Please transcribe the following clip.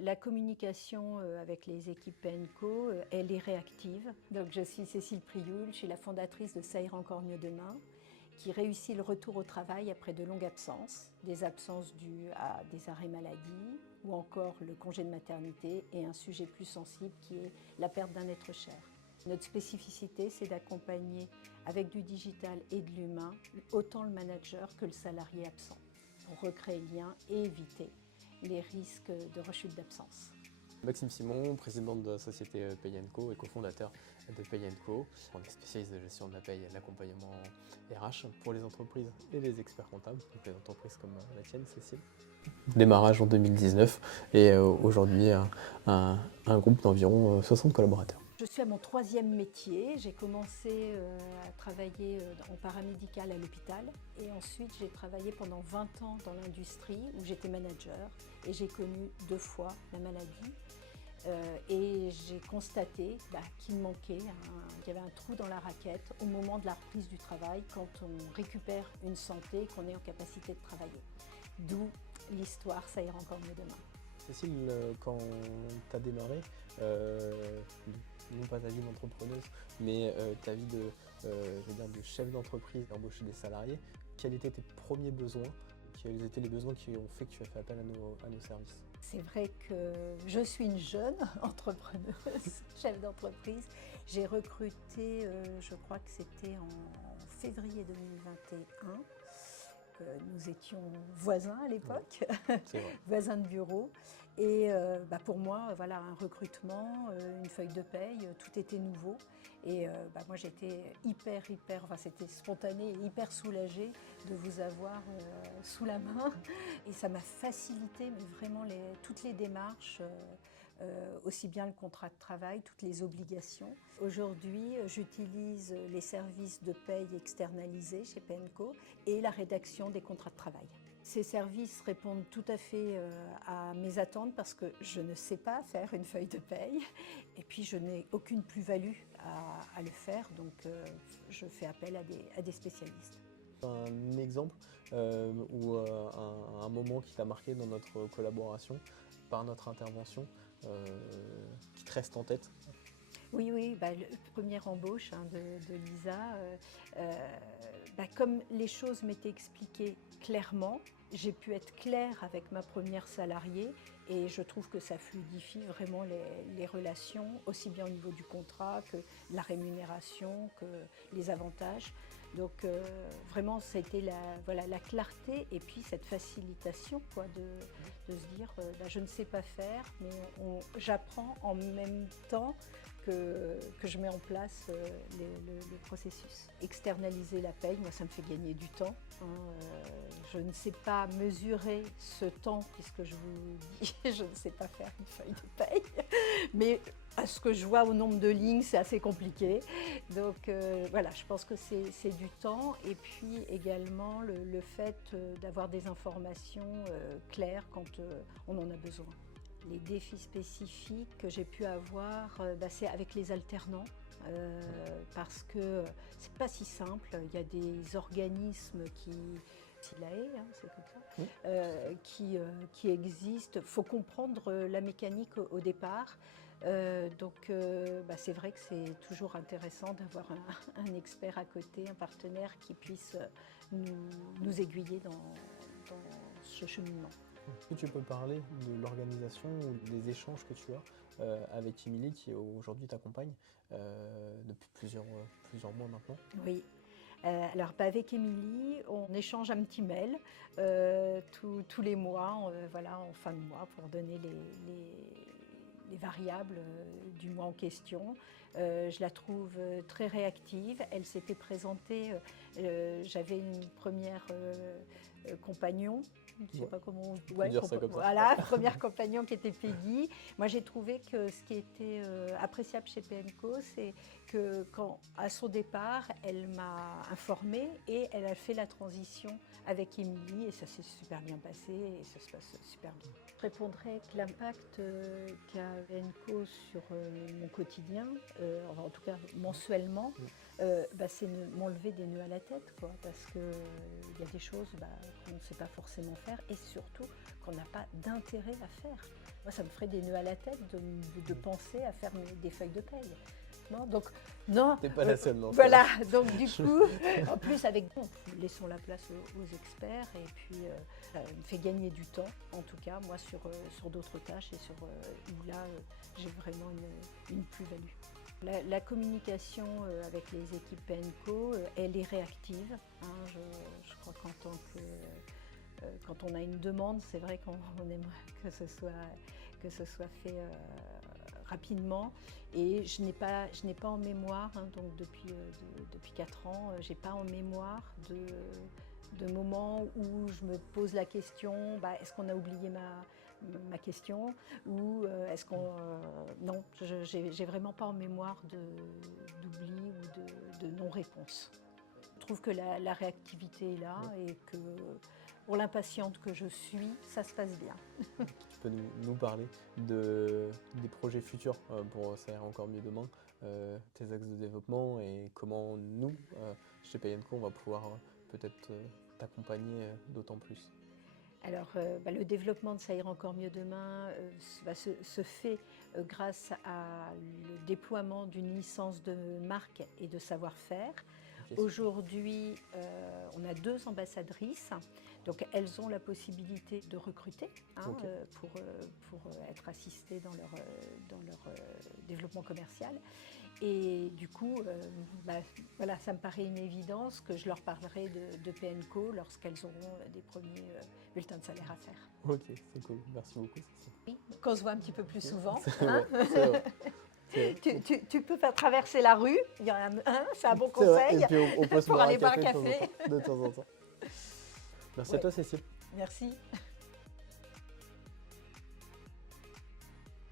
La communication avec les équipes PNCO, elle est réactive. Donc, je suis Cécile Prioul, je suis la fondatrice de Ça ira encore mieux demain, qui réussit le retour au travail après de longues absences, des absences dues à des arrêts maladie ou encore le congé de maternité et un sujet plus sensible qui est la perte d'un être cher. Notre spécificité, c'est d'accompagner avec du digital et de l'humain autant le manager que le salarié absent pour recréer le lien et éviter les risques de rechute d'absence. Maxime Simon, président de la société Pay & Co et cofondateur de Pay & Co. On est spécialiste de gestion de la paye et de l'accompagnement RH pour les entreprises et les experts comptables, donc les entreprises comme la tienne, Cécile. Démarrage en 2019 et aujourd'hui un groupe d'environ 60 collaborateurs. Je suis à mon 3e métier. J'ai commencé à travailler en paramédical à l'hôpital et ensuite j'ai travaillé pendant 20 ans dans l'industrie où j'étais manager et j'ai connu 2 fois la maladie. Et j'ai constaté qu'il me manquait, qu'il y avait un trou dans la raquette au moment de la reprise du travail quand on récupère une santé et qu'on est en capacité de travailler. D'où l'histoire Ça ira encore mieux demain. Cécile, quand tu as démarré, non pas ta vie d'entrepreneuse, mais ta vie de chef d'entreprise, d'embaucher des salariés, quels étaient tes premiers besoins? Quels étaient les besoins qui ont fait que tu as fait appel à nos services? C'est vrai que je suis une jeune entrepreneuse, chef d'entreprise. J'ai recruté, je crois que c'était en février 2021. Nous étions voisins à l'époque, voisins de bureau. Et pour moi, voilà, un recrutement, une feuille de paye, tout était nouveau. Et moi, j'étais c'était spontané et hyper soulagée de vous avoir sous la main. Et ça m'a facilité mais vraiment toutes les démarches. Aussi bien le contrat de travail, toutes les obligations. Aujourd'hui, j'utilise les services de paye externalisés chez PNCO et la rédaction des contrats de travail. Ces services répondent tout à fait à mes attentes parce que je ne sais pas faire une feuille de paye et puis je n'ai aucune plus-value à le faire, donc je fais appel à des spécialistes. Un exemple ou un moment qui t'a marqué dans notre collaboration par notre intervention qui te reste en tête? Oui, la première embauche de Lisa, comme les choses m'étaient expliquées clairement, j'ai pu être claire avec ma première salariée et je trouve que ça fluidifie vraiment les relations, aussi bien au niveau du contrat que la rémunération, que les avantages. Donc vraiment, c'était la clarté et puis cette facilitation de se dire je ne sais pas faire, mais j'apprends en même temps que je mets en place le processus. Externaliser la paye, moi ça me fait gagner du temps. Je ne sais pas mesurer ce temps puisque je vous dis, je ne sais pas faire une feuille de paye, mais à ce que je vois au nombre de lignes, c'est assez compliqué. Donc voilà, je pense que c'est du temps et puis également le fait d'avoir des informations claires quand on en a besoin. Les défis spécifiques que j'ai pu avoir, c'est avec les alternants, parce que c'est pas si simple. Il y a des organismes c'est la haie, c'est comme ça, qui existent. Il faut comprendre la mécanique au départ. C'est vrai que c'est toujours intéressant d'avoir un expert à côté, un partenaire qui puisse nous aiguiller dans ce cheminement. Est-ce que tu peux parler de l'organisation ou des échanges que tu as avec Émilie qui aujourd'hui t'accompagne depuis plusieurs mois maintenant? Oui. Avec Émilie, on échange un petit mail tous les mois, en fin de mois, pour donner les variables du mois en question. Je la trouve très réactive. Elle s'était présentée, j'avais une première compagnon, je ne sais pas comment dire ça comme ça. Voilà, première compagnon qui était Peggy. Moi j'ai trouvé que ce qui était appréciable chez PNCO, c'est que à son départ, elle m'a informée et elle a fait la transition avec Émilie et ça s'est super bien passé et ça se passe super bien. Je répondrai que l'impact qu'a PNCO sur mon quotidien, en tout cas mensuellement, c'est m'enlever des nœuds à la tête, parce qu'il y a des choses qu'on ne sait pas forcément faire et surtout qu'on n'a pas d'intérêt à faire. Moi, ça me ferait des nœuds à la tête de penser à faire des feuilles de paye. Non, donc, non. T'es pas la seule, non. Voilà, donc du coup, en plus, laissons la place aux experts et puis ça me fait gagner du temps, en tout cas, moi, sur d'autres tâches et où là, j'ai vraiment une plus-value. La communication avec les équipes PNCO, elle est réactive. Hein, je crois quand on a une demande, c'est vrai qu'on aimerait que ce soit fait rapidement. Et je n'ai pas en mémoire, hein, donc depuis 4 ans, je n'ai pas en mémoire de moments où je me pose la question, est-ce qu'on a oublié ma question ou est-ce qu'on... non, j'ai vraiment pas en mémoire d'oubli ou de non-réponse. Je trouve que la réactivité est là et que pour l'impatiente que je suis, ça se passe bien. Tu peux nous parler des projets futurs pour Ça ira encore mieux demain, tes axes de développement et comment nous, chez PNCO, on va pouvoir peut-être t'accompagner d'autant plus. Alors, le développement de Ça ira encore mieux demain se fait grâce à le déploiement d'une licence de marque et de savoir-faire. Okay. Aujourd'hui, on a 2 ambassadrices, donc elles ont la possibilité de recruter okay. Pour être assistées dans leur développement commercial. Et du coup, voilà, ça me paraît une évidence que je leur parlerai de PNCO lorsqu'elles auront des premiers bulletins de salaire à faire. Ok, c'est cool. Merci beaucoup. Oui, qu'on se voit un petit peu plus souvent. C'est vrai. Tu peux faire traverser la rue, il y en a un, c'est un bon conseil, et puis on peut se pour aller boire un café. De temps en temps. Merci à toi, Cécile. Merci.